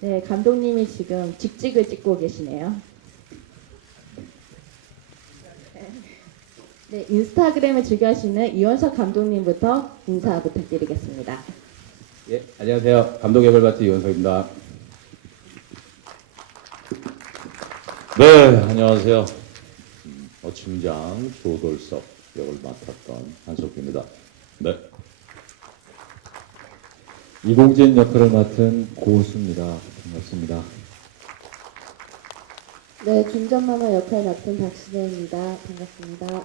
네, 감독님이 지금 직직을 찍고 계시네요. 네, 인스타그램을 즐겨하시는 이원석 감독님부터 인사 부탁드리겠습니다. 예, 안녕하세요. 감독의 벌바트 이원석입니다. 네, 안녕하세요. 팀장 조돌석 역을 맡았던 한석규입니다. 네. 이공진 역할을 맡은 고수입니다. 반갑습니다. 네, 중전마마 역할 맡은 박신혜입니다. 반갑습니다.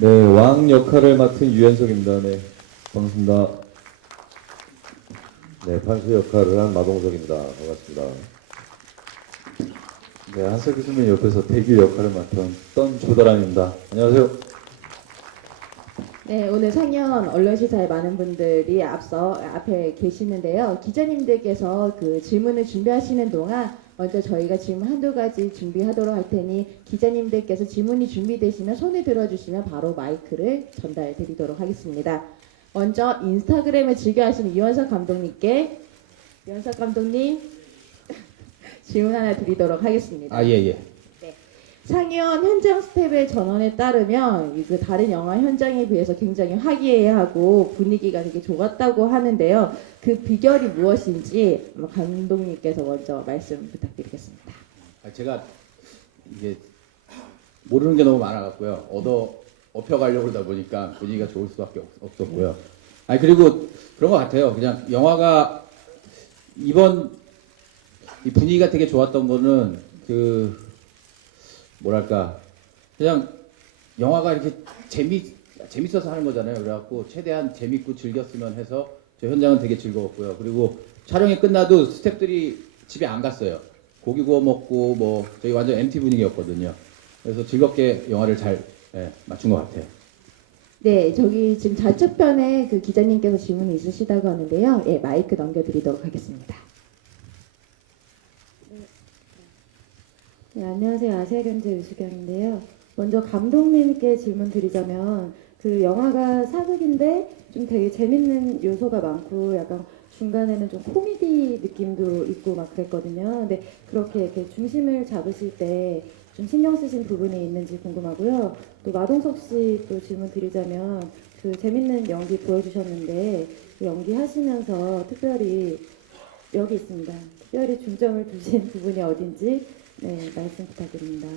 네, 왕 역할을 맡은 유현석입니다. 네, 반갑습니다. 네, 판수 역할을 한 마동석입니다. 반갑습니다. 네, 한석규 선배님 옆에서 대규 역할을 맡은 떤 조다란입니다. 안녕하세요. 네, 오늘 상연 언론 시사에 많은 분들이 앞에 계시는데요. 기자님들께서 그 질문을 준비하시는 동안 먼저 저희가 질문 한두 가지 준비하도록 할 테니 기자님들께서 질문이 준비되시면 손을 들어주시면 바로 마이크를 전달 드리도록 하겠습니다. 먼저 인스타그램을 즐겨하시는 이원석 감독님께 이원석 감독님 질문 하나 드리도록 하겠습니다. 아, 예, 예. 상현 현장 스텝의 전원에 따르면 그 다른 영화 현장에 비해서 굉장히 화기애애하고 분위기가 되게 좋았다고 하는데요. 그 비결이 무엇인지 감독님께서 먼저 말씀 부탁드리겠습니다. 제가 이게 모르는 게 너무 많아갖고요. 업혀가려고 그러다 보니까 분위기가 좋을 수밖에 없었고요. 아니, 그리고 그런 것 같아요. 그냥 영화가 이번 이 분위기가 되게 좋았던 거는 뭐랄까, 그냥 영화가 이렇게 재밌어서 하는 거잖아요. 그래갖고 최대한 재밌고 즐겼으면 해서 저 현장은 되게 즐거웠고요. 그리고 촬영이 끝나도 스태프들이 집에 안 갔어요. 고기 구워 먹고 뭐 저희 완전 MT 분위기였거든요. 그래서 즐겁게 영화를 잘 맞춘 것 같아요. 네, 저기 지금 좌측편에 그 기자님께서 질문이 있으시다고 하는데요. 예, 마이크 넘겨드리도록 하겠습니다. 네, 안녕하세요. 아시아경제 유수경인데요. 먼저 감독님께 질문 드리자면 그 영화가 사극인데 좀 되게 재밌는 요소가 많고 약간 중간에는 좀 코미디 느낌도 있고 막 그랬거든요. 근데 그렇게 이렇게 중심을 잡으실 때 좀 신경 쓰신 부분이 있는지 궁금하고요. 또 마동석 씨 또 질문 드리자면 그 재밌는 연기 보여주셨는데 그 연기 하시면서 특별히 여기 있습니다. 특별히 중점을 두신 부분이 어딘지 네, 말씀 부탁드립니다.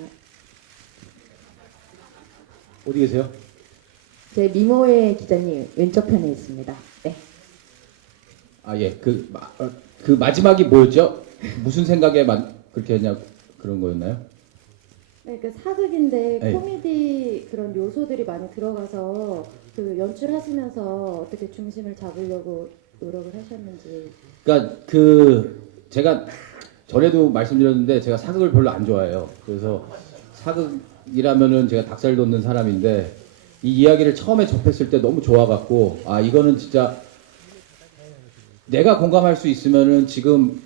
어디 계세요? 제 미모의 기자님 왼쪽 편에 있습니다. 네. 아, 예. 그 마지막이 뭐였죠? 무슨 생각에 그렇게 했냐 그런 거였나요? 네, 그 사극인데 네. 코미디 그런 요소들이 많이 들어가서 그 연출하시면서 어떻게 중심을 잡으려고 노력을 하셨는지. 그러니까 제가 전에도 말씀드렸는데 제가 사극을 별로 안 좋아해요. 그래서 사극이라면은 제가 닭살 돋는 사람인데 이 이야기를 처음에 접했을 때 너무 좋아갖고 아, 이거는 진짜 내가 공감할 수 있으면은 지금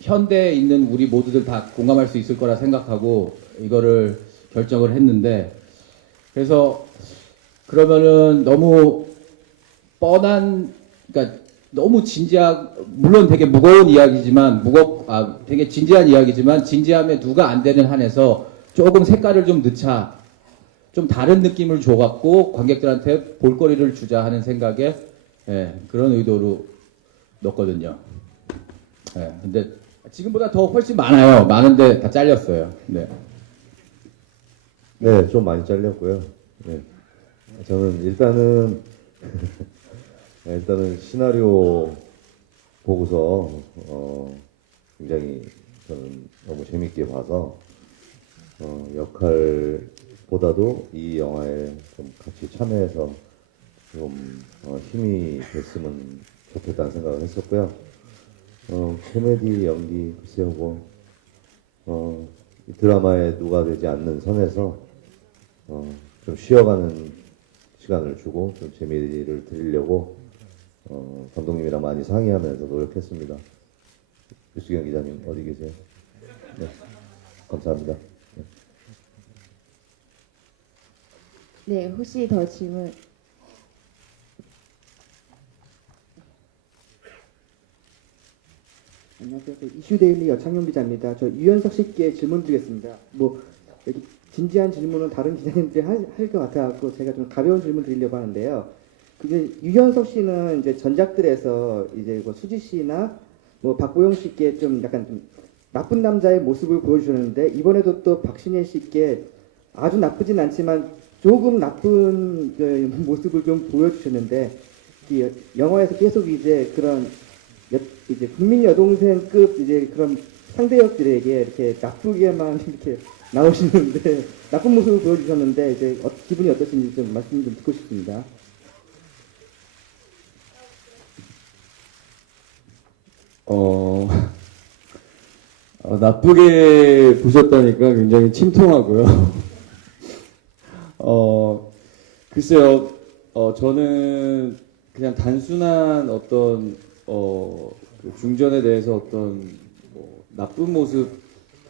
현대에 있는 우리 모두들 다 공감할 수 있을 거라 생각하고 이거를 결정을 했는데, 그래서 그러면은 너무 그러니까 너무 물론 되게 무거운 이야기지만 되게 진지한 이야기지만 진지함에 누가 안 되는 한에서 조금 색깔을 좀 넣자, 좀 다른 느낌을 줘갖고 관객들한테 볼거리를 주자 하는 생각에 그런 의도로 넣었거든요. 근데 지금보다 더 훨씬 많은데 다 잘렸어요. 네. 네, 좀 많이 잘렸고요. 네. 저는 일단은 시나리오 보고서 굉장히 저는 너무 재밌게 봐서 역할보다도 이 영화에 좀 같이 참여해서 좀 힘이 됐으면 좋겠다는 생각을 했었고요. 코미디 연기 글쎄요 이 드라마에 누가 되지 않는 선에서 좀 쉬어가는 시간을 주고 좀 재미를 드리려고 감독님이랑 많이 상의하면서 노력했습니다. 유수경 기자님 어디 계세요? 네, 감사합니다. 네. 네, 혹시 더 질문? 안녕하세요. 이슈데일리 여창용 기자입니다. 저 유연석 씨께 질문 드리겠습니다. 뭐 여기 진지한 질문은 다른 기자님들이 할 것 같아갖고 제가 좀 가벼운 질문 드리려고 하는데요. 그게 유연석 씨는 이제 전작들에서 이제 뭐 수지 씨나 뭐 박보영 씨께 좀 약간 좀 나쁜 남자의 모습을 보여주셨는데 이번에도 또 박신혜 씨께 아주 나쁘진 않지만 조금 나쁜 그 모습을 좀 보여주셨는데 이 영화에서 계속 이제 그런 이제 국민 여동생급 이제 그런 상대 역들에게 이렇게 나쁘게만 이렇게 나오시는데 나쁜 모습을 보여주셨는데 이제 기분이 어떠신지 좀 말씀 좀 듣고 싶습니다. 나쁘게 보셨다니까 굉장히 침통하고요. 글쎄요, 저는 그냥 단순한 어떤, 그 중전에 대해서 어떤, 뭐, 나쁜 모습,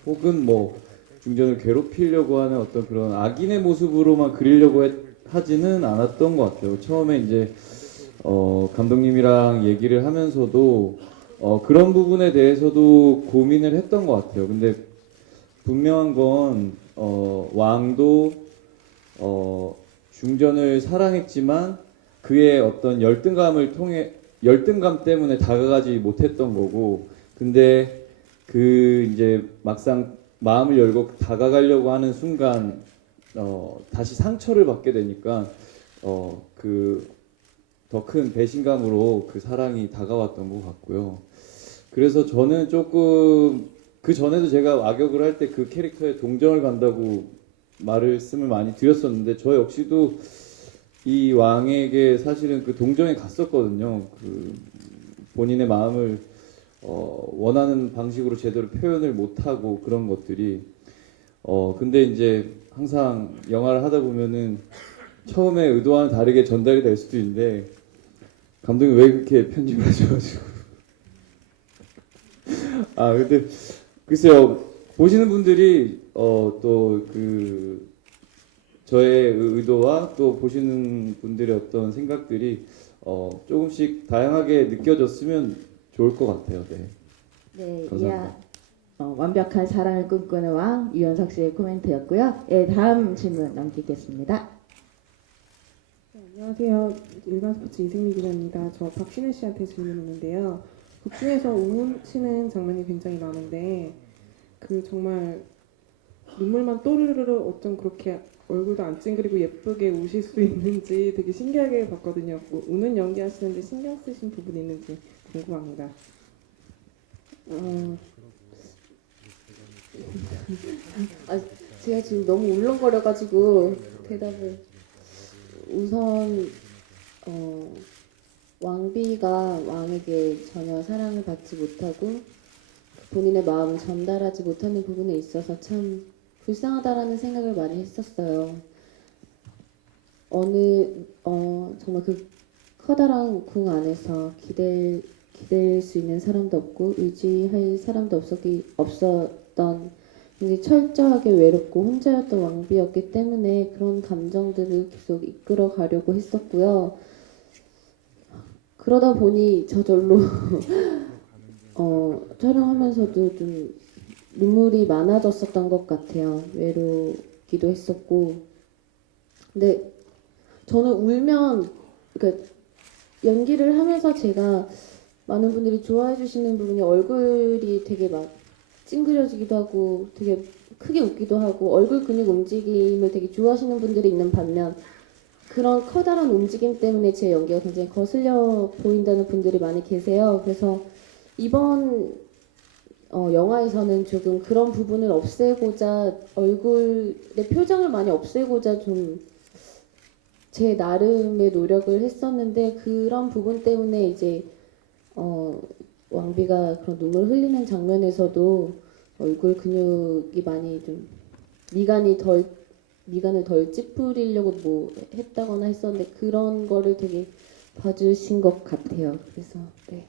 혹은 뭐, 중전을 괴롭히려고 하는 어떤 그런 악인의 모습으로만 그리려고 하지는 않았던 것 같아요. 처음에 이제, 감독님이랑 얘기를 하면서도, 그런 부분에 대해서도 고민을 했던 것 같아요. 근데 분명한 건, 왕도, 중전을 사랑했지만 그의 어떤 열등감 때문에 다가가지 못했던 거고, 근데 그 이제 막상 마음을 열고 다가가려고 하는 순간, 다시 상처를 받게 되니까, 그 더 큰 배신감으로 그 사랑이 다가왔던 것 같고요. 그래서 저는 조금 그 전에도 제가 악역을 할 때 그 캐릭터에 동정을 간다고 말씀을 많이 드렸었는데 저 역시도 이 왕에게 사실은 그 동정에 갔었거든요. 그 본인의 마음을 원하는 방식으로 제대로 표현을 못하고 그런 것들이 근데 이제 항상 영화를 하다 보면은 처음에 의도와는 다르게 전달이 될 수도 있는데 감독님 왜 그렇게 편집을 하셔가지고 근데 글쎄요 보시는 분들이 또 그 저의 의도와 또 보시는 분들의 어떤 생각들이 조금씩 다양하게 느껴졌으면 좋을 것 같아요. 네. 네, 감사합니다. 완벽한 사랑을 꿈꾸는 왕 유연석 씨의 코멘트였고요. 예, 다음 질문 넘기겠습니다. 네, 안녕하세요. 일반 스포츠 이승미 기자입니다. 저 박신혜 씨한테 질문 있는데요. 극 중에서 우시는 장면이 굉장히 많은데 그 정말 눈물만 또르르르 어쩜 그렇게 얼굴도 안 찡그리고 예쁘게 우실 수 있는지 되게 신기하게 봤거든요. 우는 연기하시는데 신경 쓰신 부분이 있는지 궁금합니다. 제가 지금 너무 울렁거려가지고 대답을 우선 왕비가 왕에게 전혀 사랑을 받지 못하고 본인의 마음을 전달하지 못하는 부분에 있어서 참 불쌍하다라는 생각을 많이 했었어요. 정말 그 커다란 궁 안에서 기댈 수 있는 사람도 없고 의지할 사람도 없었던 굉장히 철저하게 외롭고 혼자였던 왕비였기 때문에 그런 감정들을 계속 이끌어 가려고 했었고요. 그러다 보니 저절로 촬영하면서도 좀 눈물이 많아졌었던 것 같아요. 외롭기도 했었고. 근데 저는 울면, 그러니까 연기를 하면서 제가 많은 분들이 좋아해 주시는 부분이 얼굴이 되게 막 찡그려지기도 하고 되게 크게 웃기도 하고 얼굴 근육 움직임을 되게 좋아하시는 분들이 있는 반면 그런 커다란 움직임 때문에 제 연기가 굉장히 거슬려 보인다는 분들이 많이 계세요. 그래서 이번 영화에서는 조금 그런 부분을 없애고자 얼굴의 표정을 많이 없애고자 좀 제 나름의 노력을 했었는데 그런 부분 때문에 이제 왕비가 그런 눈물 흘리는 장면에서도 얼굴 근육이 많이 좀 미간을 덜 찌푸리려고 뭐 했다거나 했었는데 그런 거를 되게 봐주신 것 같아요. 그래서 네.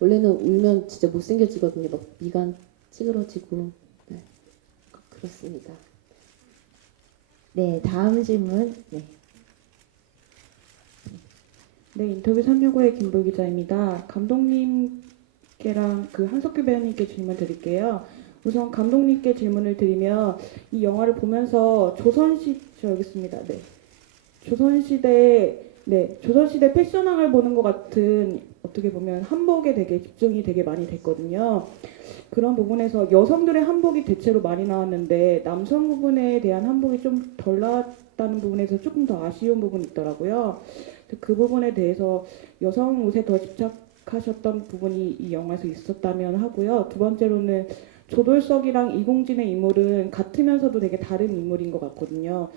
원래는 울면 진짜 못생겨지거든요. 막 미간 찌그러지고. 네. 그렇습니다. 네, 다음 질문. 네. 네, 인터뷰 365의 김보 기자입니다. 감독님께서 씨께랑 그 한석규 배우님께 질문 드릴게요. 우선 감독님께 질문을 드리면 이 영화를 보면서 여기 있습니다. 네. 조선시대 패션왕을 보는 것 같은 어떻게 보면 한복에 되게 집중이 되게 많이 됐거든요. 그런 부분에서 여성들의 한복이 대체로 많이 나왔는데 남성 부분에 대한 한복이 좀 덜 나왔다는 부분에서 조금 더 아쉬운 부분이 있더라고요. 그 부분에 대해서 여성 옷에 더 집착하셨던 부분이 이 영화에서 있었다면 하고요. 두 번째로는 조돌석이랑 이공진의 인물은 같으면서도 되게 다른 인물인 것 같거든요.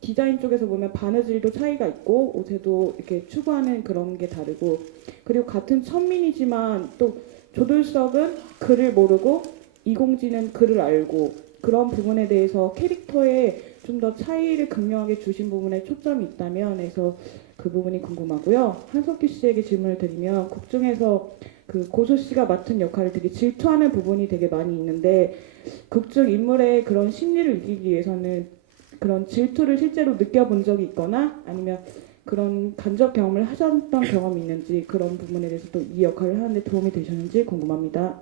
디자인 쪽에서 보면 바느질도 차이가 있고 옷에도 이렇게 추구하는 그런 게 다르고, 그리고 같은 천민이지만 또 조돌석은 글을 모르고 이공진은 글을 알고, 그런 부분에 대해서 캐릭터에 좀 더 차이를 극명하게 주신 부분에 초점이 있다면 해서 그 부분이 궁금하고요. 한석규 씨에게 질문을 드리면 곡 중에서 그 고수 씨가 맡은 역할을 되게 질투하는 부분이 되게 많이 있는데 극 중 인물의 그런 심리를 이기기 위해서는 그런 질투를 실제로 느껴본 적이 있거나 아니면 그런 간접 경험을 하셨던 경험이 있는지, 그런 부분에 대해서 또 이 역할을 하는데 도움이 되셨는지 궁금합니다.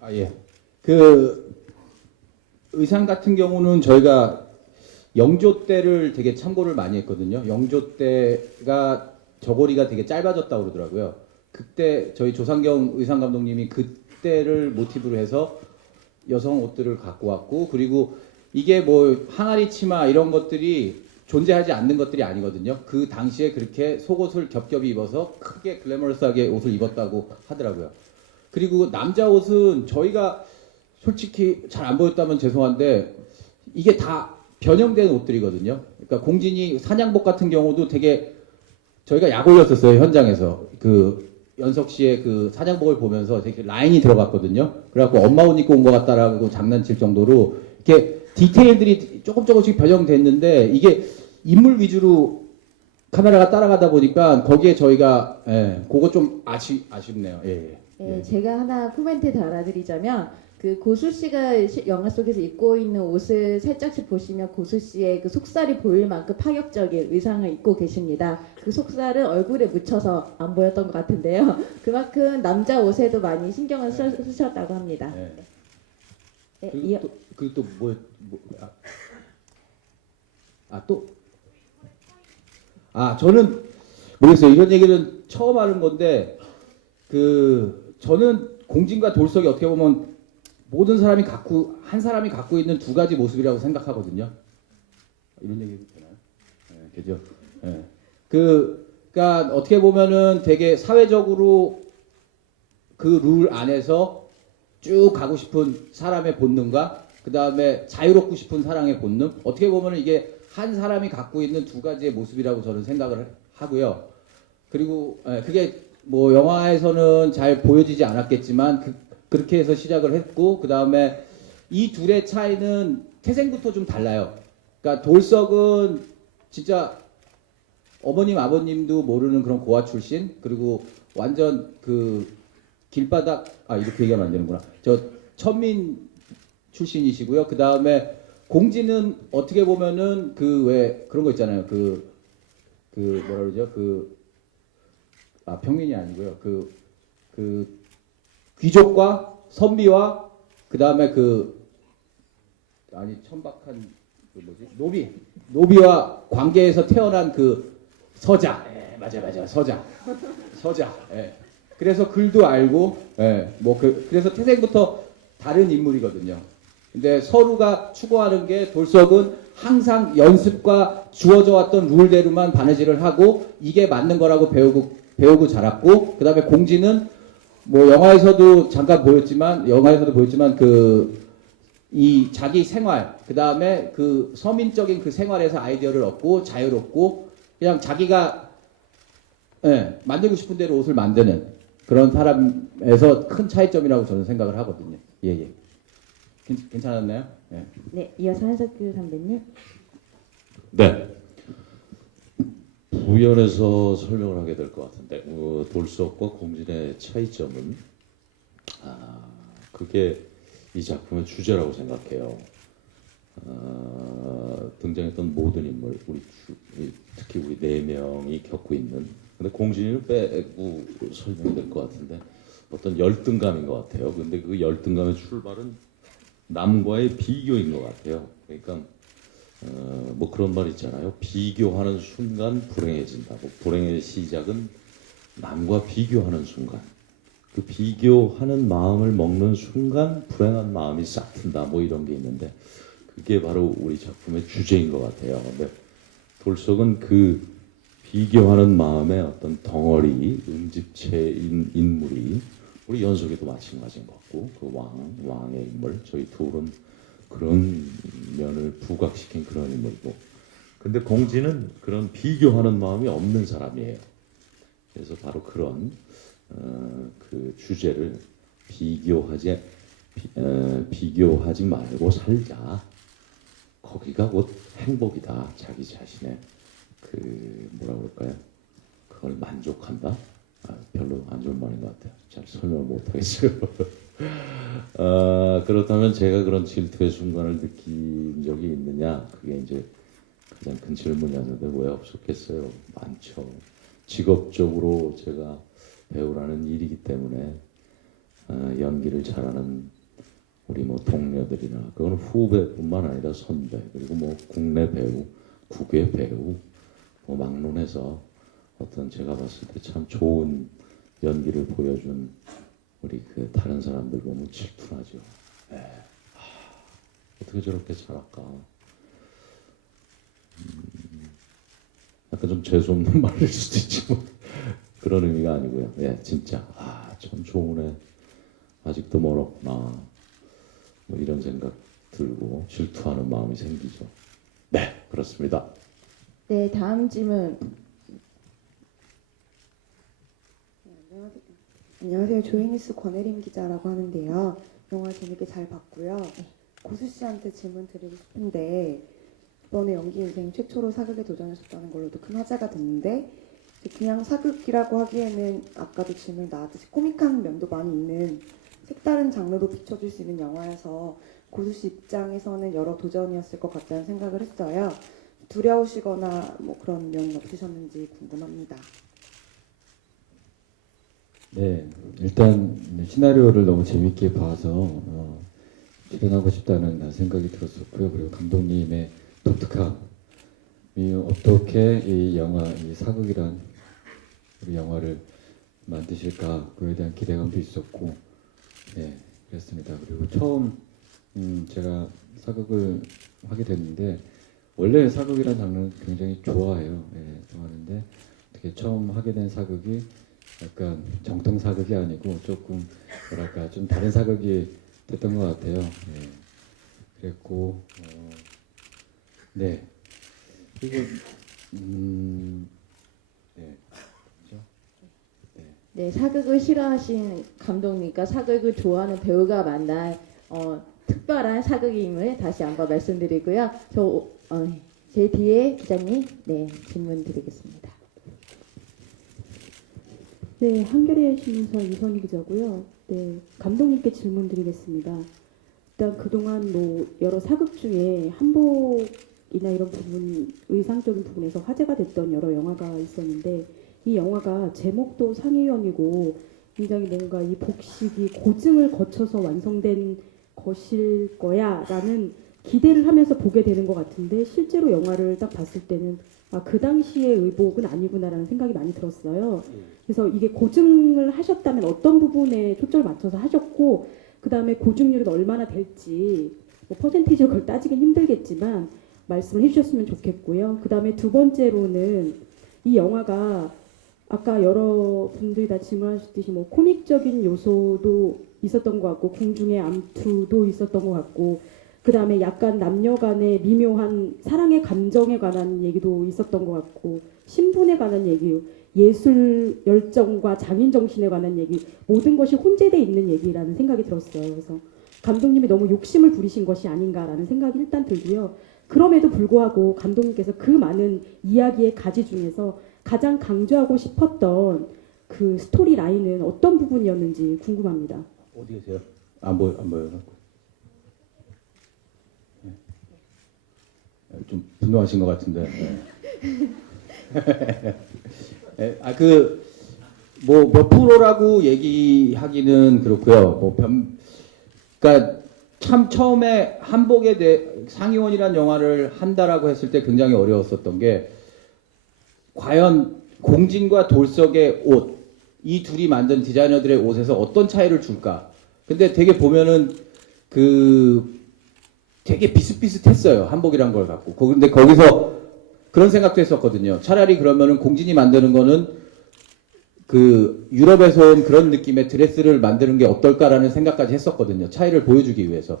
아, 예. 그 의상 같은 경우는 저희가 영조 때를 되게 참고를 많이 했거든요. 영조 때가 저고리가 되게 짧아졌다고 그러더라고요. 그때 저희 조상경 의상 감독님이 그때를 모티브로 해서 여성 옷들을 갖고 왔고, 그리고 이게 뭐 항아리 치마 이런 것들이 존재하지 않는 것들이 아니거든요. 그 당시에 그렇게 속옷을 겹겹이 입어서 크게 글래머러스하게 옷을 입었다고 하더라고요. 그리고 남자 옷은 저희가 솔직히 잘 안 보였다면 죄송한데 이게 다 변형된 옷들이거든요. 그러니까 공진이 사냥복 같은 경우도 되게 저희가 약 올렸었어요, 현장에서. 그 연석 씨의 그 사냥복을 보면서 되게 라인이 들어갔거든요. 그래갖고 엄마 옷 입고 온 것 같다라고 장난칠 정도로 이렇게 디테일들이 조금씩 변형됐는데 이게 인물 위주로 카메라가 따라가다 보니까 거기에 저희가 그거 좀 아쉽네요. 예. 제가 하나 코멘트 달아드리자면 그 고수 씨가 영화 속에서 입고 있는 옷을 살짝씩 보시면 고수 씨의 그 속살이 보일 만큼 파격적인 의상을 입고 계십니다. 그 속살은 얼굴에 묻혀서 안 보였던 것 같은데요. 그만큼 남자 옷에도 많이 신경을 쓰셨다고 합니다. 네, 그리고 또 저는 모르겠어요. 이런 얘기는 처음 하는 건데 저는 공진과 돌석이 어떻게 보면 모든 사람이 한 사람이 갖고 있는 두 가지 모습이라고 생각하거든요. 이런 얘기 되나요? 네, 되죠. 네. 그러니까 어떻게 보면은 되게 사회적으로 그 룰 안에서 쭉 가고 싶은 사람의 본능과 그 다음에 자유롭고 싶은 사랑의 본능, 어떻게 보면은 이게 한 사람이 갖고 있는 두 가지의 모습이라고 저는 생각을 하고요. 그리고 그게 뭐 영화에서는 잘 보여지지 않았겠지만 그렇게 해서 시작을 했고, 그 다음에 이 둘의 차이는 태생부터 좀 달라요. 그러니까 돌석은 진짜 어머님 아버님도 모르는 그런 고아 출신, 그리고 완전 그 길바닥 이렇게 얘기하면 안 되는구나. 저 천민 출신이시고요. 그 다음에 공진은 어떻게 보면은 왜 그런 거 있잖아요. 뭐라 그러죠? 평민이 아니고요. 귀족과 선비와 그 다음에 천박한 노비와 관계에서 태어난 서자. 맞아요. 서자. 그래서 글도 알고, 그래서 태생부터 다른 인물이거든요. 근데 서로가 추구하는 게, 돌석은 항상 연습과 주어져 왔던 룰대로만 바느질을 하고 이게 맞는 거라고 배우고 자랐고, 그 다음에 공진은 뭐 영화에서도 보였지만 이 자기 생활, 그 다음에 서민적인 그 생활에서 아이디어를 얻고 자유롭고 그냥 자기가 만들고 싶은 대로 옷을 만드는 그런 사람에서 큰 차이점이라고 저는 생각을 하거든요. 예. 괜찮았나요? 네, 이어서 한석규 선배님. 네. 부연해서 설명을 하게 될 것 같은데, 돌석과 공진의 차이점은 그게 이 작품의 주제라고 생각해요. 등장했던 모든 인물, 특히 우리 네 명이 겪고 있는 근데 공진이를 빼고 설명될 것 같은데 어떤 열등감인 것 같아요. 근데 그 열등감의 출발은 남과의 비교인 것 같아요. 그러니까 뭐 그런 말 있잖아요. 비교하는 순간 불행해진다고. 불행의 시작은 남과 비교하는 순간. 그 비교하는 마음을 먹는 순간 불행한 마음이 싹 튼다. 뭐 이런 게 있는데 그게 바로 우리 작품의 주제인 것 같아요. 근데 돌석은 그 비교하는 마음의 어떤 덩어리, 음집체인 인물이 우리 연속에도 마찬가지인 것 같고 그 왕의 인물, 저희 둘은 그런 면을 부각시킨 그런 인물이고 근데 공지는 그런 비교하는 마음이 없는 사람이에요. 그래서 바로 그런 그 주제를 비교하지 말고 살자. 거기가 곧 행복이다. 자기 자신의 그 뭐라 그럴까요? 그걸 만족한다. 별로 안 좋은 말인 것 같아요. 잘 설명을 못 하겠어요. 그렇다면 제가 그런 질투의 순간을 느낀 적이 있느냐? 그게 이제 가장 큰 질문이었는데 왜 없었겠어요? 많죠. 직업적으로 제가 배우라는 일이기 때문에 연기를 잘하는 우리 뭐 동료들이나 그건 후배뿐만 아니라 선배 그리고 뭐 국내 배우, 국외 배우 뭐 막론해서 어떤 제가 봤을 때 참 좋은 연기를 보여준 우리 그 다른 사람들 보면 질투나죠. 어떻게 저렇게 잘할까? 약간 좀 재수없는 말일 수도 있지만 그런 의미가 아니고요. 예, 진짜 참 좋은 애 아직도 멀었구나. 뭐 이런 생각 들고 질투하는 마음이 생기죠. 네, 그렇습니다. 네, 다음 질문. 안녕하세요. 조이니스 권혜림 기자라고 하는데요. 영화 재밌게 잘 봤고요. 고수 씨한테 질문 드리고 싶은데 이번에 연기 인생 최초로 사극에 도전하셨다는 걸로도 큰 화제가 됐는데 그냥 사극이라고 하기에는 아까도 질문 나왔듯이 코믹한 면도 많이 있는 색다른 장르로 비춰줄 수 있는 영화여서 고수 씨 입장에서는 여러 도전이었을 것 같다는 생각을 했어요. 두려우시거나 뭐 그런 면이 없으셨는지 궁금합니다. 네, 일단 시나리오를 너무 재밌게 봐서 출연하고 싶다는 생각이 들었었고요. 그리고 감독님의 독특함이 어떻게 이 영화, 이 사극이란 우리 영화를 만드실까 그에 대한 기대감도 있었고, 네, 그랬습니다. 그리고 처음 제가 사극을 하게 됐는데 원래 사극이란 장르는 굉장히 좋아해요. 네, 좋아하는데 어떻게 처음 하게 된 사극이 약간 정통 사극이 아니고 조금 뭐랄까 좀 다른 사극이 됐던 것 같아요. 네. 그랬고 네 그리고 네 그렇죠? 네, 사극을 싫어하신 감독님과 사극을 좋아하는 배우가 만난 특별한 사극임을 다시 한번 말씀드리고요. 제 뒤에 기자님, 네, 질문 드리겠습니다. 네, 한겨레 신문사 이선희 기자고요. 네, 감독님께 질문 드리겠습니다. 일단 그동안 뭐 여러 사극 중에 한복이나 이런 부분, 의상적인 부분에서 화제가 됐던 여러 영화가 있었는데 이 영화가 제목도 상위권이고 굉장히 뭔가 이 복식이 고증을 거쳐서 완성된 것일 거야라는 기대를 하면서 보게 되는 것 같은데 실제로 영화를 딱 봤을 때는 그 당시의 의복은 아니구나라는 생각이 많이 들었어요. 그래서 이게 고증을 하셨다면 어떤 부분에 초점을 맞춰서 하셨고 그 다음에 고증률은 얼마나 될지 뭐 퍼센티지로 그걸 따지긴 힘들겠지만 말씀을 해주셨으면 좋겠고요. 그 다음에 두 번째로는 이 영화가 아까 여러분들이 다 질문하셨듯이 뭐 코믹적인 요소도 있었던 것 같고 궁중의 암투도 있었던 것 같고 그 다음에 약간 남녀 간의 미묘한 사랑의 감정에 관한 얘기도 있었던 것 같고 신분에 관한 얘기, 예술 열정과 장인 정신에 관한 얘기 모든 것이 혼재되어 있는 얘기라는 생각이 들었어요. 그래서 감독님이 너무 욕심을 부리신 것이 아닌가라는 생각이 일단 들고요. 그럼에도 불구하고 감독님께서 그 많은 이야기의 가지 중에서 가장 강조하고 싶었던 그 스토리 라인은 어떤 부분이었는지 궁금합니다. 어디 계세요? 안 보여요. 좀 분노하신 것 같은데. 예, 뭐 몇 프로라고 얘기하기는 그렇고요. 그러니까 참 처음에 한복에 대해 상의원이라는 영화를 한다라고 했을 때 굉장히 어려웠었던 게 과연 공진과 돌석의 옷, 이 둘이 만든 디자이너들의 옷에서 어떤 차이를 줄까? 근데 되게 보면은 되게 비슷비슷했어요. 한복이란 걸 갖고. 근데 거기서 그런 생각도 했었거든요. 차라리 그러면은 공진이 만드는 거는 유럽에서 온 그런 느낌의 드레스를 만드는 게 어떨까라는 생각까지 했었거든요. 차이를 보여주기 위해서.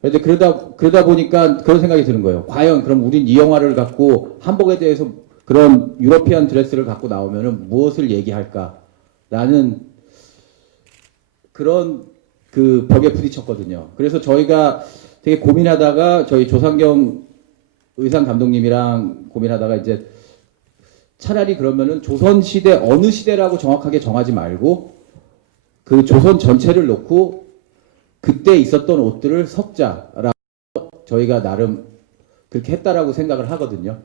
그런데 그러다 보니까 그런 생각이 드는 거예요. 과연 그럼 우린 이 영화를 갖고 한복에 대해서 그런 유러피안 드레스를 갖고 나오면은 무엇을 얘기할까라는 그런 벽에 부딪혔거든요. 그래서 저희가 되게 고민하다가 저희 조상경 의상 감독님이랑 고민하다가 이제 차라리 그러면은 조선시대 어느 시대라고 정확하게 정하지 말고 그 조선 전체를 놓고 그때 있었던 옷들을 섞자라고 저희가 나름 그렇게 했다라고 생각을 하거든요.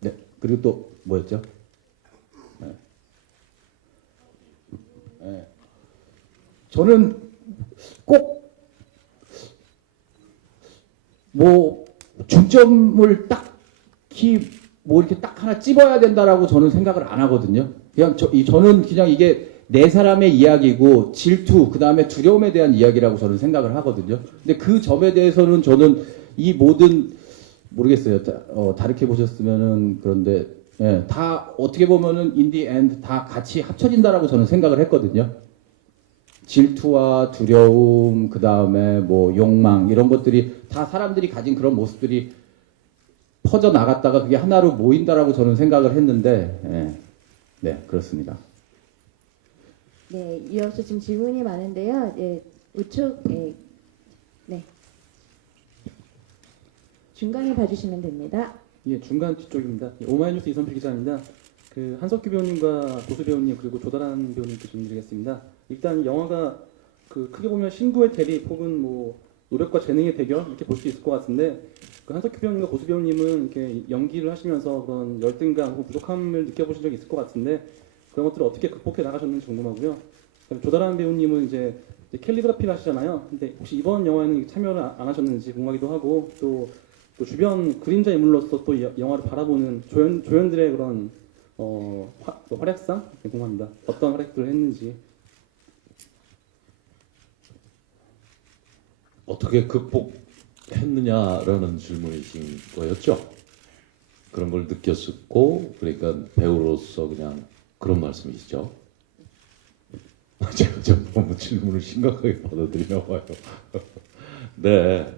네. 그리고 또 뭐였죠? 네. 네. 저는 꼭 뭐 중점을 딱히 뭐 이렇게 딱 하나 찝어야 된다라고 저는 생각을 안 하거든요. 그냥 저는 그냥 이게 네 사람의 이야기고 질투, 그 다음에 두려움에 대한 이야기라고 저는 생각을 하거든요. 근데 그 점에 대해서는 저는 이 모든 모르겠어요. 다르게 보셨으면은 그런데 예, 다 어떻게 보면은 인디 엔드 다 같이 합쳐진다라고 저는 생각을 했거든요. 질투와 두려움, 그 다음에 뭐 욕망 이런 것들이 다 사람들이 가진 그런 모습들이 퍼져 나갔다가 그게 하나로 모인다라고 저는 생각을 했는데, 예. 네, 그렇습니다. 네, 이어서 지금 질문이 많은데요. 예, 우측, 네. 중간에 봐주시면 됩니다. 예, 중간 뒤쪽입니다. 오마이뉴스 이선필 기자입니다. 한석규 배우님과 고수 배우님 그리고 조다란 배우님께 질문드리겠습니다. 일단 영화가 크게 보면 신구의 대립 혹은 뭐 노력과 재능의 대결 이렇게 볼 수 있을 것 같은데 한석규 배우님과 고수 배우님은 이렇게 연기를 하시면서 그런 열등감 혹은 부족함을 느껴보신 적이 있을 것 같은데 그런 것들을 어떻게 극복해 나가셨는지 궁금하고요. 조다란 배우님은 이제 캘리그라피를 하시잖아요. 근데 혹시 이번 영화에는 참여를 안 하셨는지 궁금하기도 하고 또 주변 그림자 인물로서 또 영화를 바라보는 조연들의 그런 활약상 궁금합니다. 어떤 활약들을 했는지. 어떻게 극복했느냐라는 질문이신 거였죠. 그런 걸 느꼈었고, 그러니까 배우로서 그냥 그런 말씀이시죠. 제가 너무 질문을 심각하게 받아들이나 봐요. 네.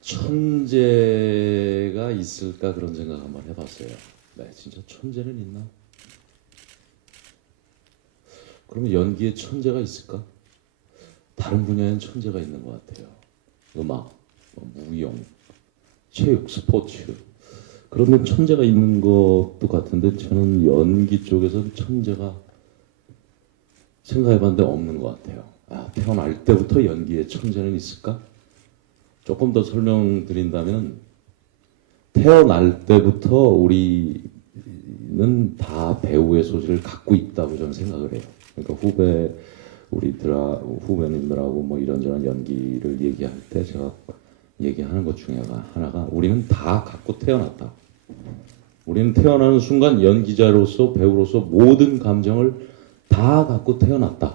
천재가 있을까 그런 생각 한번 해봤어요. 네, 진짜 천재는 있나? 그러면 연기에 천재가 있을까? 다른 분야엔 천재가 있는 것 같아요. 음악, 무용, 체육, 스포츠. 그러면 천재가 있는 것도 같은데 저는 연기 쪽에서는 천재가 생각해봤는데 없는 것 같아요. 태어날 때부터 연기에 천재는 있을까? 조금 더 설명드린다면 태어날 때부터 우리는 다 배우의 소질을 갖고 있다고 저는 생각을 해요. 그러니까 후배님들하고 뭐 이런저런 연기를 얘기할 때 제가 얘기하는 것 중에 하나가 우리는 다 갖고 태어났다. 우리는 태어나는 순간 연기자로서 배우로서 모든 감정을 다 갖고 태어났다.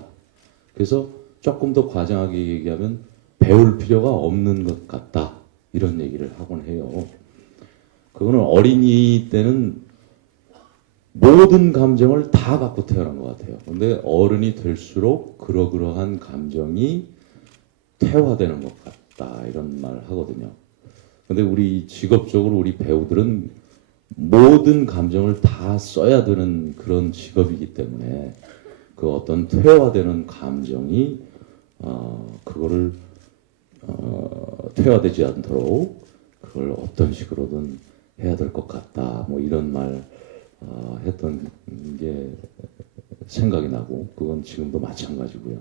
그래서 조금 더 과장하게 얘기하면 배울 필요가 없는 것 같다. 이런 얘기를 하곤 해요. 그거는 어린이 때는 모든 감정을 다 갖고 태어난 것 같아요. 근데 어른이 될수록 그러한 감정이 퇴화되는 것 같다. 이런 말을 하거든요. 근데 우리 직업적으로 우리 배우들은 모든 감정을 다 써야 되는 그런 직업이기 때문에 그 어떤 퇴화되는 감정이 그거를 퇴화되지 않도록 그걸 어떤 식으로든 해야 될 것 같다. 뭐 이런 말 했던 게 생각이 나고 그건 지금도 마찬가지고요.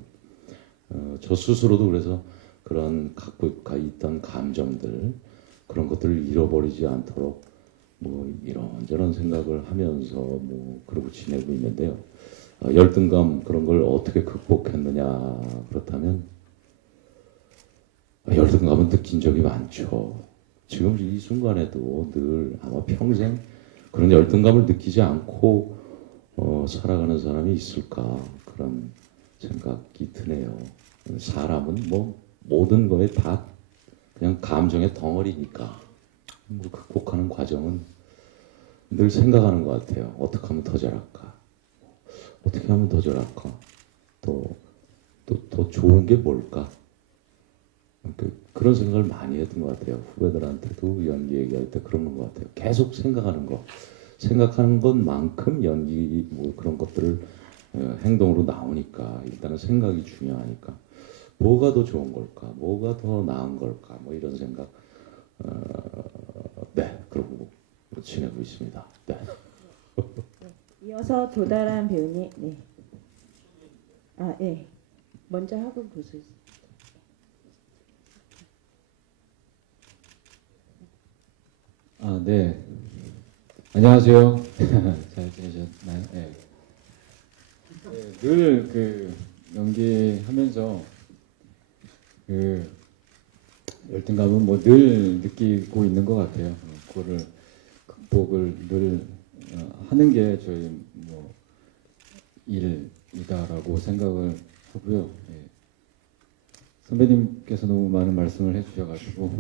저 스스로도 그래서 그런 갖고 있던 감정들 그런 것들을 잃어버리지 않도록 뭐 이런저런 생각을 하면서 뭐 그러고 지내고 있는데요. 열등감 그런 걸 어떻게 극복했느냐 그렇다면 열등감은 느낀 적이 많죠. 지금 이 순간에도 늘 아마 평생 그런 열등감을 느끼지 않고 살아가는 사람이 있을까 그런 생각이 드네요. 사람은 뭐 모든 거에 다 그냥 감정의 덩어리니까 뭐 극복하는 과정은 늘 생각하는 것 같아요. 어떻게 하면 더 잘할까? 어떻게 하면 더 잘할까? 더 좋은 게 뭘까? 그런 생각을 많이 했던 것 같아요. 후배들한테도 연기 얘기할 때 그러는 것 같아요. 계속 생각하는 거. 생각하는 것만큼 연기 뭐 그런 것들을 행동으로 나오니까 일단은 생각이 중요하니까 뭐가 더 좋은 걸까? 뭐가 더 나은 걸까? 뭐 이런 생각. 네, 그러고 지내고 있습니다. 네. 이어서 조다란 배우님. 네. 네. 먼저 하고 보세요. 네. 안녕하세요. 잘 지내셨나요? 네. 늘 그 연기하면서 그 열등감은 뭐 늘 느끼고 있는 것 같아요. 그거를 극복을 늘 하는 게 저희 뭐 일이다라고 생각을 하고요. 예. 선배님께서 너무 많은 말씀을 해주셔가지고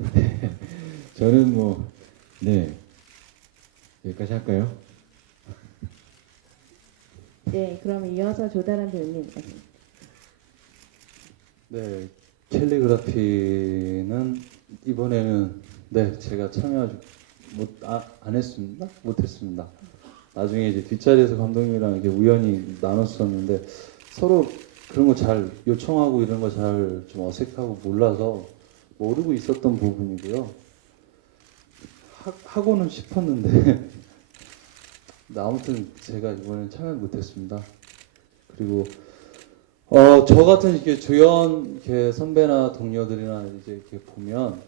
저는 뭐 네 여기까지 할까요? 네, 그럼 이어서 조다란 배우님. 네, 캘리그라피는 이번에는 네 제가 참여 안 했습니다. 못했습니다. 나중에 이제 뒷자리에서 감독님이랑 이렇게 우연히 나눴었는데 서로 그런 거 잘 요청하고 이런 거 잘 좀 어색하고 몰라서 모르고 있었던 부분이고요. 하고는 싶었는데 아무튼 제가 이번엔 참여 못했습니다. 그리고 저 같은 이렇게 조연 이렇게 선배나 동료들이나 이제 이렇게 보면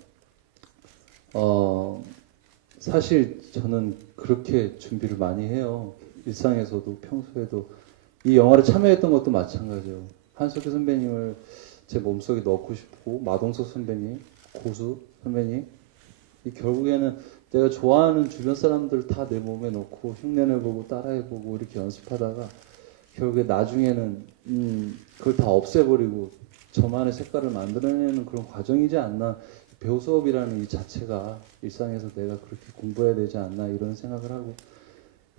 사실 저는 그렇게 준비를 많이 해요. 일상에서도 평소에도 이 영화를 참여했던 것도 마찬가지예요. 한석규 선배님을 제 몸속에 넣고 싶고 마동석 선배님, 고수 선배님 이 결국에는 내가 좋아하는 주변 사람들 다 내 몸에 넣고 흉내내보고 따라해보고 이렇게 연습하다가 결국에 나중에는 그걸 다 없애버리고 저만의 색깔을 만들어내는 그런 과정이지 않나. 배우 수업이라는 이 자체가 일상에서 내가 그렇게 공부해야 되지 않나 이런 생각을 하고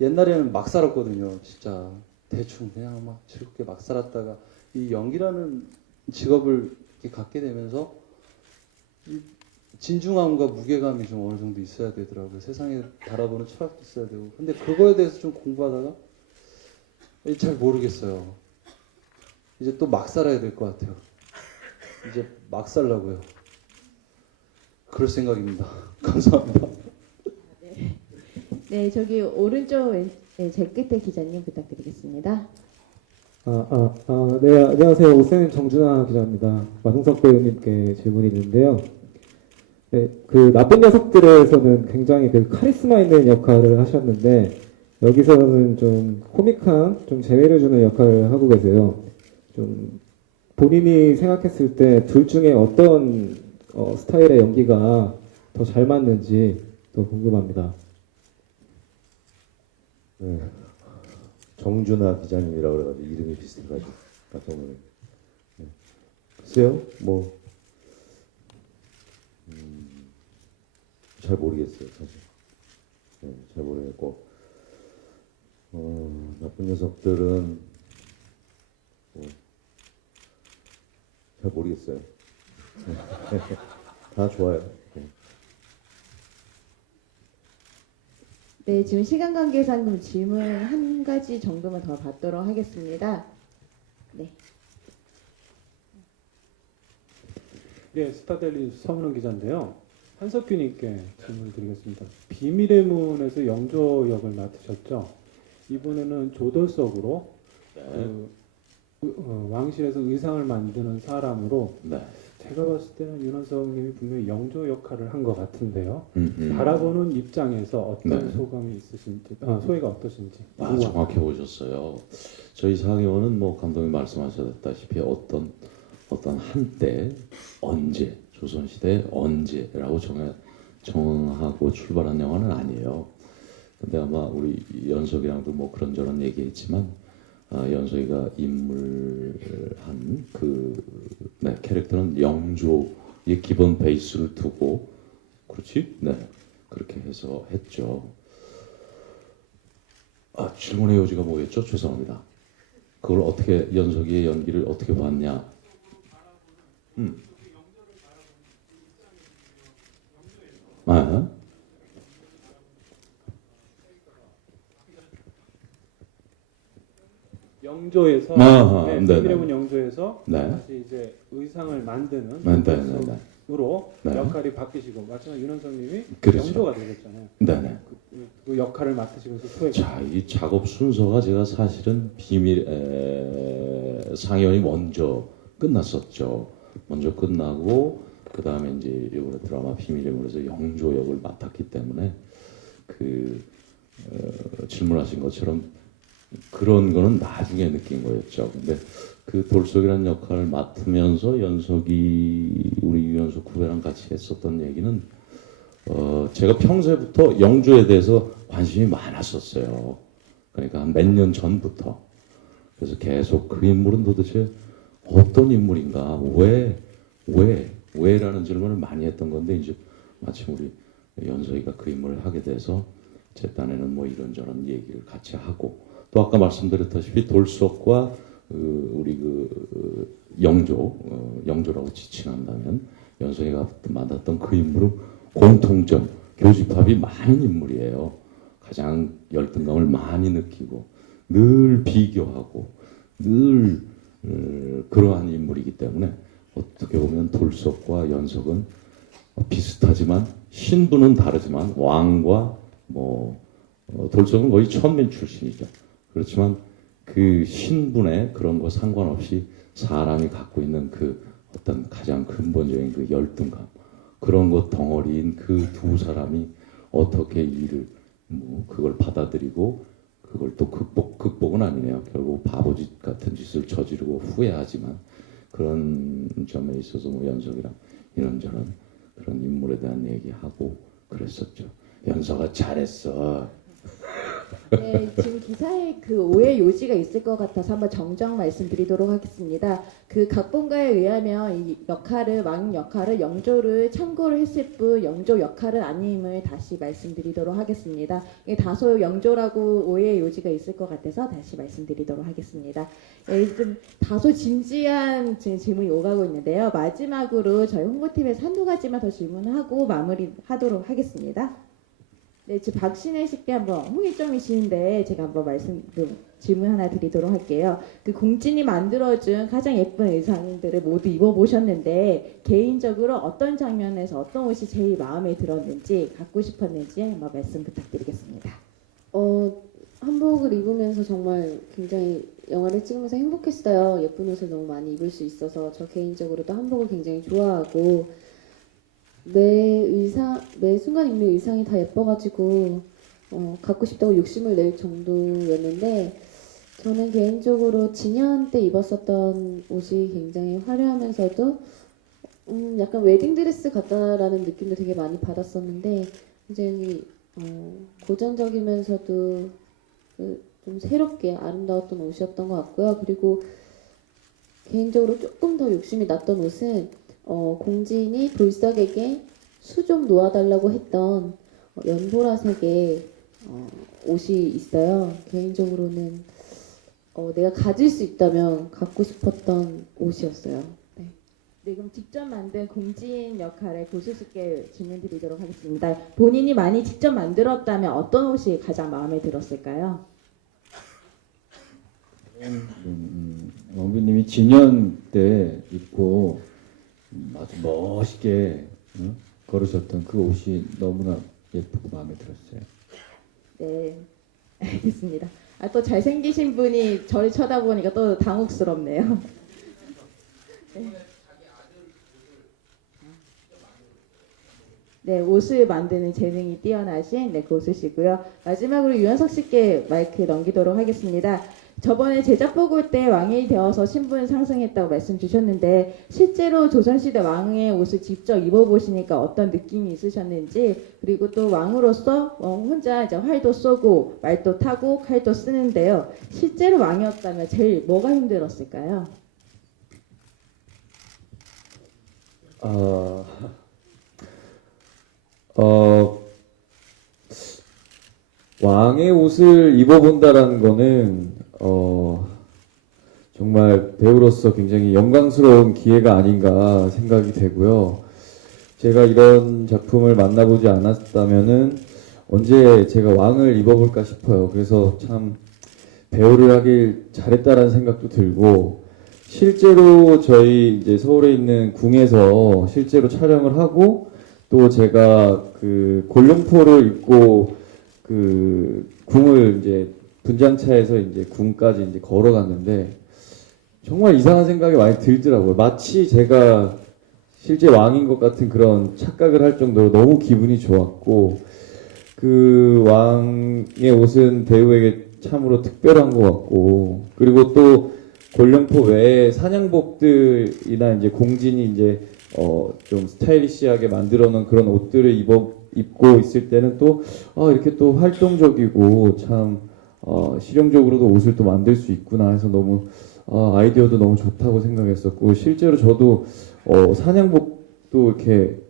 옛날에는 막 살았거든요. 진짜 대충 그냥 막 즐겁게 막 살았다가 이 연기라는 직업을 이렇게 갖게 되면서 이 진중함과 무게감이 좀 어느 정도 있어야 되더라고요. 세상에 바라보는 철학도 있어야 되고. 근데 그거에 대해서 좀 공부하다가 잘 모르겠어요. 이제 또 막 살아야 될 것 같아요. 이제 막 살라고요. 그럴 생각입니다. 감사합니다. 네, 저기 오른쪽 제 끝에 기자님 부탁드리겠습니다. 네, 안녕하세요. 오센 정준하 기자입니다. 마동석 배우님께 질문이 있는데요. 네, 그 나쁜 녀석들에서는 굉장히 그 카리스마 있는 역할을 하셨는데 여기서는 좀 코믹한, 좀 재미를 주는 역할을 하고 계세요. 좀 본인이 생각했을 때 둘 중에 어떤 스타일의 연기가 더 잘 맞는지 더 궁금합니다. 네. 정준하 기자님이라고 그래가지고 이름이 비슷해가지고 깜짝 놀랐네요. 네. 글쎄요, 뭐 잘 모르겠어요, 사실. 네, 잘 모르겠고 나쁜 녀석들은 잘 모르겠어요. 네. 다 좋아요. 네. 네, 지금 시간 관계상 그럼 질문 한 가지 정도만 더 받도록 하겠습니다. 네. 예, 스타델리 서문원 기자인데요. 한석규님께 질문을 드리겠습니다. 비밀의 문에서 영조 역을 맡으셨죠? 이번에는 조돌석으로 네. 왕실에서 의상을 만드는 사람으로 네. 제가 봤을 때는 윤원석님이 분명히 영조 역할을 한 것 같은데요. 음. 바라보는 입장에서 어떤 네. 소감이 있으신지, 소회가 어떠신지. 아, 정확히 보셨어요. 저희 상의원은 뭐 감독님 말씀하셨다시피 어떤 한때 언제 조선시대 언제라고 정하고 출발한 영화는 아니에요. 근데 아마 우리 연석이랑도 뭐 그런저런 얘기했지만 연석이가 인물한 캐릭터는 영조의 기본 베이스를 두고 그렇지? 네 그렇게 해서 했죠. 질문의 요지가 뭐였죠? 죄송합니다. 그걸 어떻게 연석이의 연기를 어떻게 봤냐? 영조에서 네네. 비밀의 영조에서 네. 다시 이제 의상을 만드는 네. 으로 네. 역할이 바뀌시고 마찬가지 윤원석님이 그렇죠. 영조가 되셨잖아요. 네네. 그 역할을 맡으시면서 소외. 자, 이 작업 순서가 제가 사실은 상연이 먼저 끝났었죠. 먼저 끝나고 그 다음에 이제 이번에 드라마 비밀의 물에서 영조 역을 맡았기 때문에 질문하신 것처럼 그런 거는 나중에 느낀 거였죠. 근데 그 돌속이라는 역할을 맡으면서 우리 유연석 후배랑 같이 했었던 얘기는 제가 평소에부터 영조에 대해서 관심이 많았었어요. 그러니까 한 몇 년 전부터. 그래서 계속 그 인물은 도대체 어떤 인물인가, 왜라는 질문을 많이 했던 건데 이제 마침 우리 연석이가 그 인물을 하게 돼서 제 딴에는 뭐 이런저런 얘기를 같이 하고 또 아까 말씀드렸다시피 돌속과 우리 영조라고 지칭한다면 연석이가 만났던 그 인물은 공통점, 교집합이 많은 인물이에요. 가장 열등감을 많이 느끼고 늘 비교하고 늘 그러한 인물이기 때문에 어떻게 보면 돌석과 연석은 비슷하지만 신분은 다르지만 왕과 돌석은 거의 천민 출신이죠. 그렇지만 그 신분에 그런 거 상관없이 사람이 갖고 있는 그 어떤 가장 근본적인 그 열등감 그런 것 덩어리인 그 두 사람이 어떻게 그걸 받아들이고 그걸 또 극복은 아니네요. 결국 바보짓 같은 짓을 저지르고 후회하지만 그런 점에 있어서 연석이랑 이런저런 그런 인물에 대한 얘기하고 그랬었죠. 연석아 잘했어. 네, 지금 기사에 그 오해 요지가 있을 것 같아서 한번 정정 말씀드리도록 하겠습니다. 그 각본가에 의하면 이 왕 역할을 영조를 참고를 했을 뿐 영조 역할은 아님을 다시 말씀드리도록 하겠습니다. 다소 영조라고 오해 요지가 있을 것 같아서 다시 말씀드리도록 하겠습니다. 좀 다소 진지한 질문이 오가고 있는데요. 마지막으로 저희 홍보팀에서 한두 가지만 더 질문하고 마무리하도록 하겠습니다. 네, 지금 박신혜 씨께 한번 홍일점이시는데 제가 한번 질문 하나 드리도록 할게요. 그 공진이 만들어준 가장 예쁜 의상들을 모두 입어보셨는데 개인적으로 어떤 장면에서 어떤 옷이 제일 마음에 들었는지 갖고 싶었는지 한번 말씀 부탁드리겠습니다. 한복을 입으면서 정말 굉장히 영화를 찍으면서 행복했어요. 예쁜 옷을 너무 많이 입을 수 있어서 저 개인적으로도 한복을 굉장히 좋아하고 매 순간 입는 의상이 다 예뻐가지고 갖고 싶다고 욕심을 낼 정도였는데 저는 개인적으로 진연 때 입었었던 옷이 굉장히 화려하면서도 약간 웨딩드레스 같다라는 느낌도 되게 많이 받았었는데 굉장히 고전적이면서도 좀 새롭게 아름다웠던 옷이었던 것 같고요. 그리고 개인적으로 조금 더 욕심이 났던 옷은 공진이 돌석에게 수 좀 놓아달라고 했던 연보라색의 옷이 있어요. 개인적으로는 내가 가질 수 있다면 갖고 싶었던 옷이었어요. 네, 그럼 직접 만든 공진 역할에 고수 씨께 질문 드리도록 하겠습니다. 본인이 많이 직접 만들었다면 어떤 옷이 가장 마음에 들었을까요? 왕비님이 진연 때 입고 아주 멋있게 걸으셨던 그 옷이 너무나 예쁘고 마음에 들었어요. 네, 알겠습니다. 또 잘생기신 분이 저를 쳐다보니까 또 당혹스럽네요. 네. 네, 옷을 만드는 재능이 뛰어나신 네, 고수시고요. 마지막으로 유현석 씨께 마이크 넘기도록 하겠습니다. 저번에 제작 보고 때 왕이 되어서 신분 상승했다고 말씀 주셨는데 실제로 조선시대 왕의 옷을 직접 입어보시니까 어떤 느낌이 있으셨는지, 그리고 또 왕으로서 혼자 이제 활도 쏘고 말도 타고 칼도 쓰는데요. 실제로 왕이었다면 제일 뭐가 힘들었을까요? 왕의 옷을 입어본다라는 거는 정말 배우로서 굉장히 영광스러운 기회가 아닌가 생각이 되고요. 제가 이런 작품을 만나보지 않았다면은 언제 제가 왕을 입어볼까 싶어요. 그래서 참 배우를 하길 잘했다라는 생각도 들고, 실제로 저희 이제 서울에 있는 궁에서 실제로 촬영을 하고, 또 제가 그 골룡포를 입고 그 궁을 이제 분장차에서 이제 궁까지 이제 걸어갔는데 정말 이상한 생각이 많이 들더라고요. 마치 제가 실제 왕인 것 같은 그런 착각을 할 정도로 너무 기분이 좋았고, 그 왕의 옷은 배우에게 참으로 특별한 것 같고, 그리고 또 골룡포 외에 사냥복들이나 이제 공진이 이제 좀 스타일리시하게 만들어 놓은 그런 옷들을 입고 있을 때는 또 이렇게 또 활동적이고 참 실용적으로도 옷을 또 만들 수 있구나 해서 너무 아이디어도 너무 좋다고 생각했었고, 실제로 저도 사냥복도 이렇게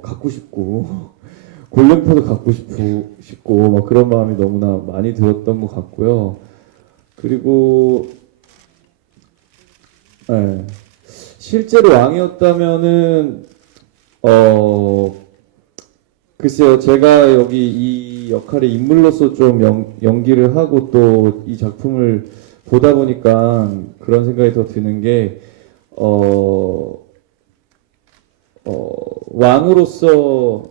갖고 싶고 골룡포도 갖고 싶고 막 그런 마음이 너무나 많이 들었던 것 같고요. 그리고 네. 실제로 왕이었다면은 글쎄요, 제가 여기 이 역할의 인물로서 좀 연기를 하고 또 이 작품을 보다 보니까 그런 생각이 더 드는 게 왕으로서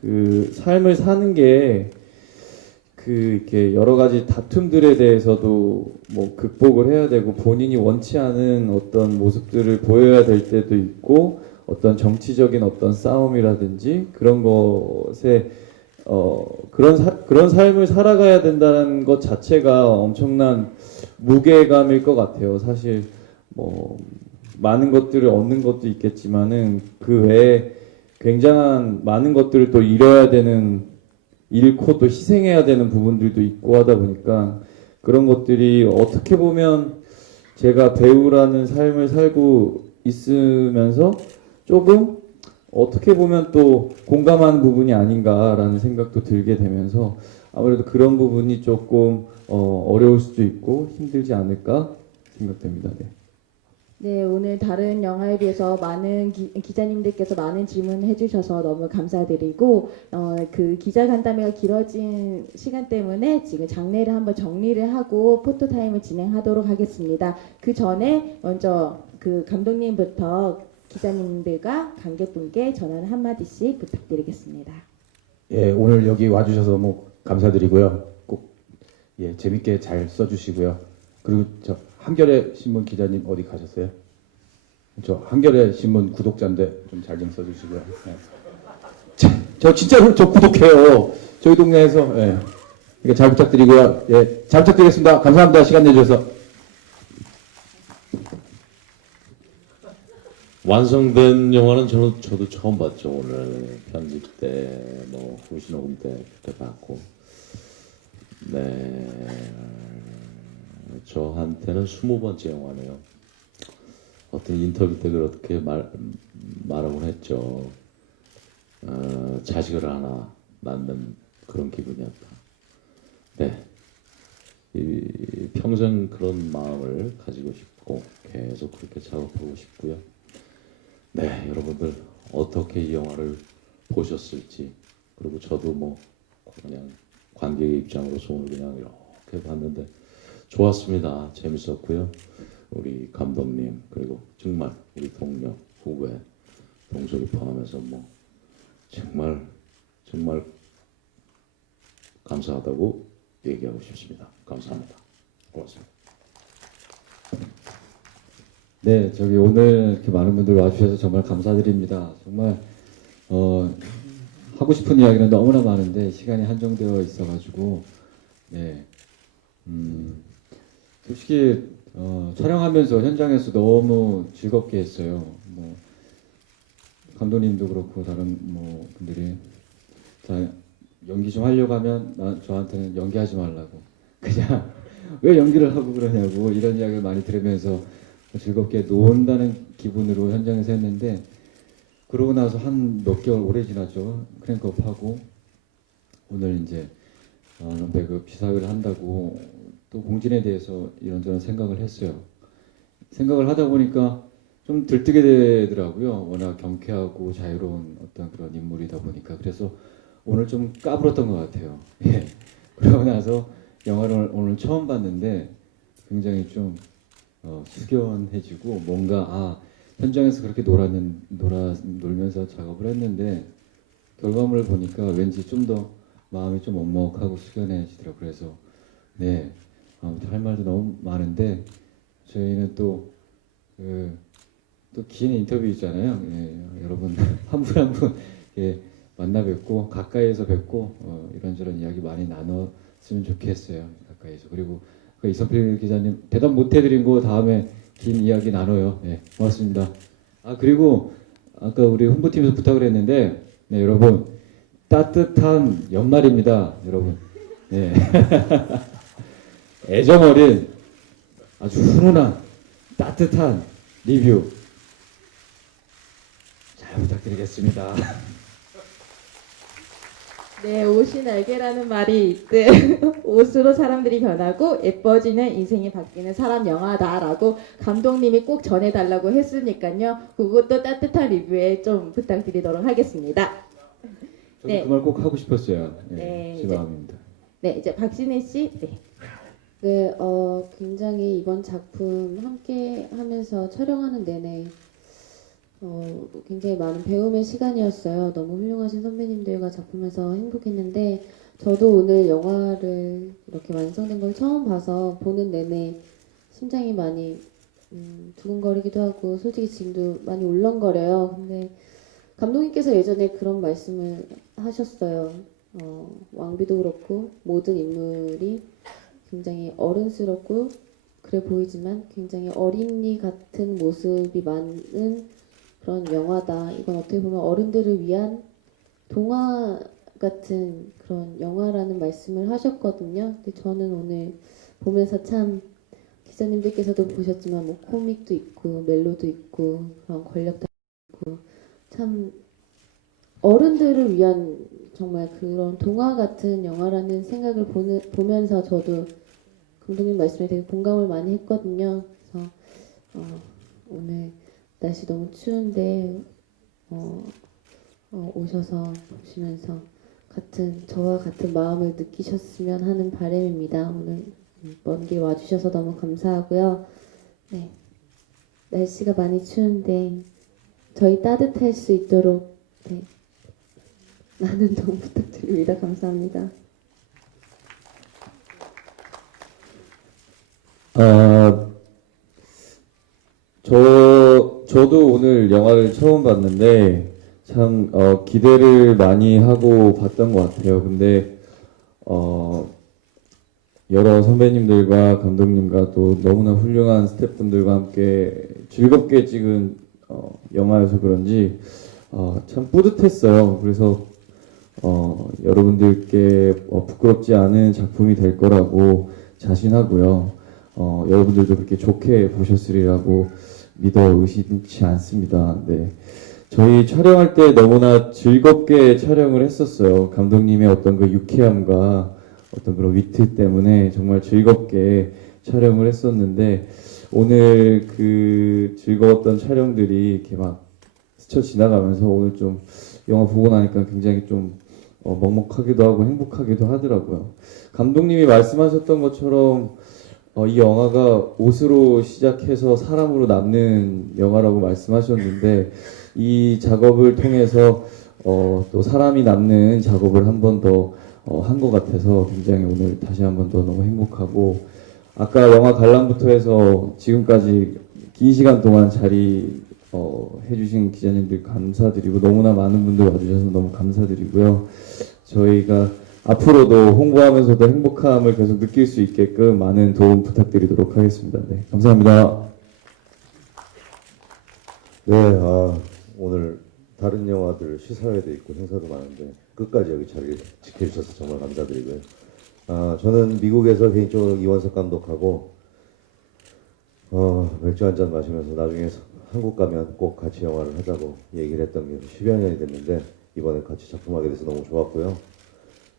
그 삶을 사는 게 이렇게 여러 가지 다툼들에 대해서도 뭐 극복을 해야 되고, 본인이 원치 않은 어떤 모습들을 보여야 될 때도 있고, 어떤 정치적인 어떤 싸움이라든지 그런 것에 그런 삶을 살아가야 된다는 것 자체가 엄청난 무게감일 것 같아요. 사실 뭐 많은 것들을 얻는 것도 있겠지만은 그 외에 굉장한 많은 것들을 또 잃고 또 희생해야 되는 부분들도 있고 하다 보니까, 그런 것들이 어떻게 보면 제가 배우라는 삶을 살고 있으면서 조금 어떻게 보면 또 공감하는 부분이 아닌가라는 생각도 들게 되면서 아무래도 그런 부분이 조금 어려울 수도 있고 힘들지 않을까 생각됩니다. 네. 네, 오늘 다른 영화에 비해서 많은 기자님들께서 많은 질문을 해주셔서 너무 감사드리고, 그 기자 간담회가 길어진 시간 때문에 지금 장례를 한번 정리를 하고 포토타임을 진행하도록 하겠습니다. 그 전에 먼저 그 감독님부터 기자님들과 관객분께 전하는 한마디씩 부탁드리겠습니다. 예, 오늘 여기 와주셔서 너무 감사드리고요. 꼭 재밌게 잘 써주시고요. 그리고 저 한겨레 신문 기자님 어디 가셨어요? 저 한겨레 신문 구독자인데 좀 잘 좀 써주시고요. 네. 저 진짜로 저 구독해요. 저희 동네에서. 예. 잘 부탁드리고요. 예, 잘 부탁드리겠습니다. 감사합니다. 시간 내주셔서. 완성된 영화는 저도 처음 봤죠. 오늘 편집 때, 뭐 후시녹음 때 그렇게 봤고, 네, 저한테는 20번째 영화네요. 어떤 인터뷰 때 그렇게 말하곤 했죠. 자식을 하나 낳는 그런 기분이었다. 네, 평생 그런 마음을 가지고 싶고 계속 그렇게 작업하고 싶고요. 네, 여러분들 어떻게 이 영화를 보셨을지, 그리고 저도 뭐 그냥 관객의 입장으로서 오늘 그냥 이렇게 봤는데 좋았습니다. 재밌었고요. 우리 감독님, 그리고 정말 우리 동료, 후배, 동석이 포함해서 뭐 정말 감사하다고 얘기하고 싶습니다. 감사합니다. 고맙습니다. 네, 저기 오늘 이렇게 많은 분들 와주셔서 정말 감사드립니다. 정말 하고 싶은 이야기는 너무나 많은데 시간이 한정되어 있어가지고 네, 솔직히 촬영하면서 현장에서 너무 즐겁게 했어요. 뭐 감독님도 그렇고 다른 뭐 분들이 자 연기 좀 하려고 하면 저한테는 연기하지 말라고 그냥 왜 연기를 하고 그러냐고 이런 이야기를 많이 들으면서 즐겁게 논다는 기분으로 현장에서 했는데 그러고 나서 한 몇 개월 오래 지났죠. 크랭크업하고 오늘 이제 배급 시사회를 한다고 또 공진에 대해서 이런저런 생각을 했어요. 생각을 하다 보니까 좀 들뜨게 되더라고요. 워낙 경쾌하고 자유로운 어떤 그런 인물이다 보니까 그래서 오늘 좀 까불었던 것 같아요. 예. 그러고 나서 영화를 오늘 처음 봤는데 굉장히 좀 숙연해지고 뭔가 현장에서 그렇게 놀면서 작업을 했는데 결과물을 보니까 왠지 좀 더 마음이 좀 먹먹하고 숙연해지더라고요. 그래서 네 아무튼 할 말도 너무 많은데 저희는 또 긴 인터뷰 있잖아요. 예, 여러분 한 분 한 분 만나 뵙고 가까이에서 뵙고 이런저런 이야기 많이 나눴으면 좋겠어요. 가까이에서. 그리고 이선필 기자님 대답 못 해드린 거 다음에 긴 이야기 나눠요. 네, 고맙습니다. 그리고 아까 우리 홍보팀에서 부탁을 했는데 네, 여러분 따뜻한 연말입니다. 여러분 네. 애정 어린 아주 훈훈한 따뜻한 리뷰 잘 부탁드리겠습니다. 네, 옷이 날개라는 말이 있듯 옷으로 사람들이 변하고 예뻐지는 인생이 바뀌는 사람 영화다라고 감독님이 꼭 전해달라고 했으니까요. 그것도 따뜻한 리뷰에 좀 부탁드리도록 하겠습니다. 저도 그 말 꼭 하고 싶었어요. 네, 제 마음입니다. 네, 이제 박신혜 씨. 네. 네, 굉장히 이번 작품 함께 하면서 촬영하는 내내 굉장히 많은 배움의 시간이었어요. 너무 훌륭하신 선배님들과 작품에서 행복했는데 저도 오늘 영화를 이렇게 완성된 걸 처음 봐서 보는 내내 심장이 많이 두근거리기도 하고 솔직히 지금도 많이 울렁거려요. 근데 감독님께서 예전에 그런 말씀을 하셨어요. 왕비도 그렇고 모든 인물이 굉장히 어른스럽고 그래 보이지만 굉장히 어린이 같은 모습이 많은 그런 영화다. 이건 어떻게 보면 어른들을 위한 동화 같은 그런 영화라는 말씀을 하셨거든요. 근데 저는 오늘 보면서 참 기자님들께서도 보셨지만 뭐 코믹도 있고 멜로도 있고 그런 권력도 있고 참 어른들을 위한 정말 그런 동화 같은 영화라는 생각을 보면서 저도 감독님 말씀에 되게 공감을 많이 했거든요. 그래서 오늘 날씨 너무 추운데 오셔서 보시면서 저와 같은 마음을 느끼셨으면 하는 바람입니다. 오늘 먼 길 와주셔서 너무 감사하고요. 네, 날씨가 많이 추운데 저희 따뜻할 수 있도록 네, 많은 도움 부탁드립니다. 감사합니다. 저도 오늘 영화를 처음 봤는데 참 기대를 많이 하고 봤던 것 같아요. 근데 여러 선배님들과 감독님과 또 너무나 훌륭한 스태프분들과 함께 즐겁게 찍은 영화여서 그런지 참 뿌듯했어요. 그래서 여러분들께 부끄럽지 않은 작품이 될 거라고 자신하고요. 여러분들도 그렇게 좋게 보셨으리라고 믿어 의심치 않습니다. 네. 저희 촬영할 때 너무나 즐겁게 촬영을 했었어요. 감독님의 어떤 그 유쾌함과 어떤 그런 위트 때문에 정말 즐겁게 촬영을 했었는데 오늘 그 즐거웠던 촬영들이 이렇게 막 스쳐 지나가면서 오늘 좀 영화 보고 나니까 굉장히 좀 먹먹하기도 하고 행복하기도 하더라고요. 감독님이 말씀하셨던 것처럼 이 영화가 옷으로 시작해서 사람으로 남는 영화라고 말씀하셨는데 이 작업을 통해서 또 사람이 남는 작업을 한 번 더 한 것 같아서 굉장히 오늘 다시 한 번 더 너무 행복하고 아까 영화 관람부터 해서 지금까지 긴 시간 동안 자리 해주신 기자님들 감사드리고 너무나 많은 분들 와주셔서 너무 감사드리고요. 저희가 앞으로도 홍보하면서도 행복함을 계속 느낄 수 있게끔 많은 도움 부탁드리도록 하겠습니다. 네, 감사합니다. 네, 오늘 다른 영화들 시사회도 있고 행사도 많은데 끝까지 여기 자리 지켜주셔서 정말 감사드리고요. 저는 미국에서 개인적으로 이원석 감독하고 맥주 한잔 마시면서 나중에 한국 가면 꼭 같이 영화를 하자고 얘기를 했던 게 10여 년이 됐는데 이번에 같이 작품하게 돼서 너무 좋았고요.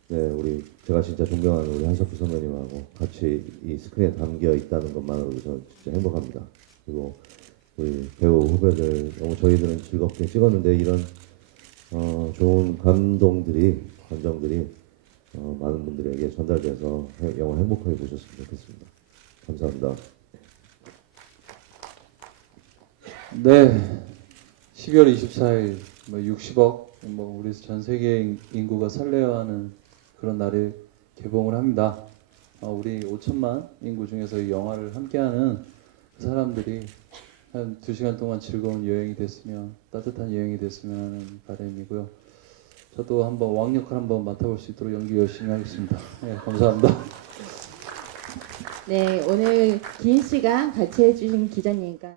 네, 제가 진짜 존경하는 우리 한석규 선배님하고 같이 이 스크린에 담겨 있다는 것만으로도 저는 진짜 행복합니다. 그리고 우리 배우 후배들 너무 저희들은 즐겁게 찍었는데 이런 좋은 감정들이 많은 분들에게 전달돼서 영화 행복하게 보셨으면 좋겠습니다. 감사합니다. 네, 12월 24일 60억 우리 전 세계 인구가 설레어하는 그런 날에 개봉을 합니다. 우리 5천만 인구 중에서 이 영화를 함께하는 그 사람들이 한 2시간 동안 즐거운 여행이 됐으면 따뜻한 여행이 됐으면 하는 바람이고요. 저도 한번 왕역할 한번 맡아볼 수 있도록 연기 열심히 하겠습니다. 네, 감사합니다. 네, 오늘 긴 시간 같이 해주신 기자님과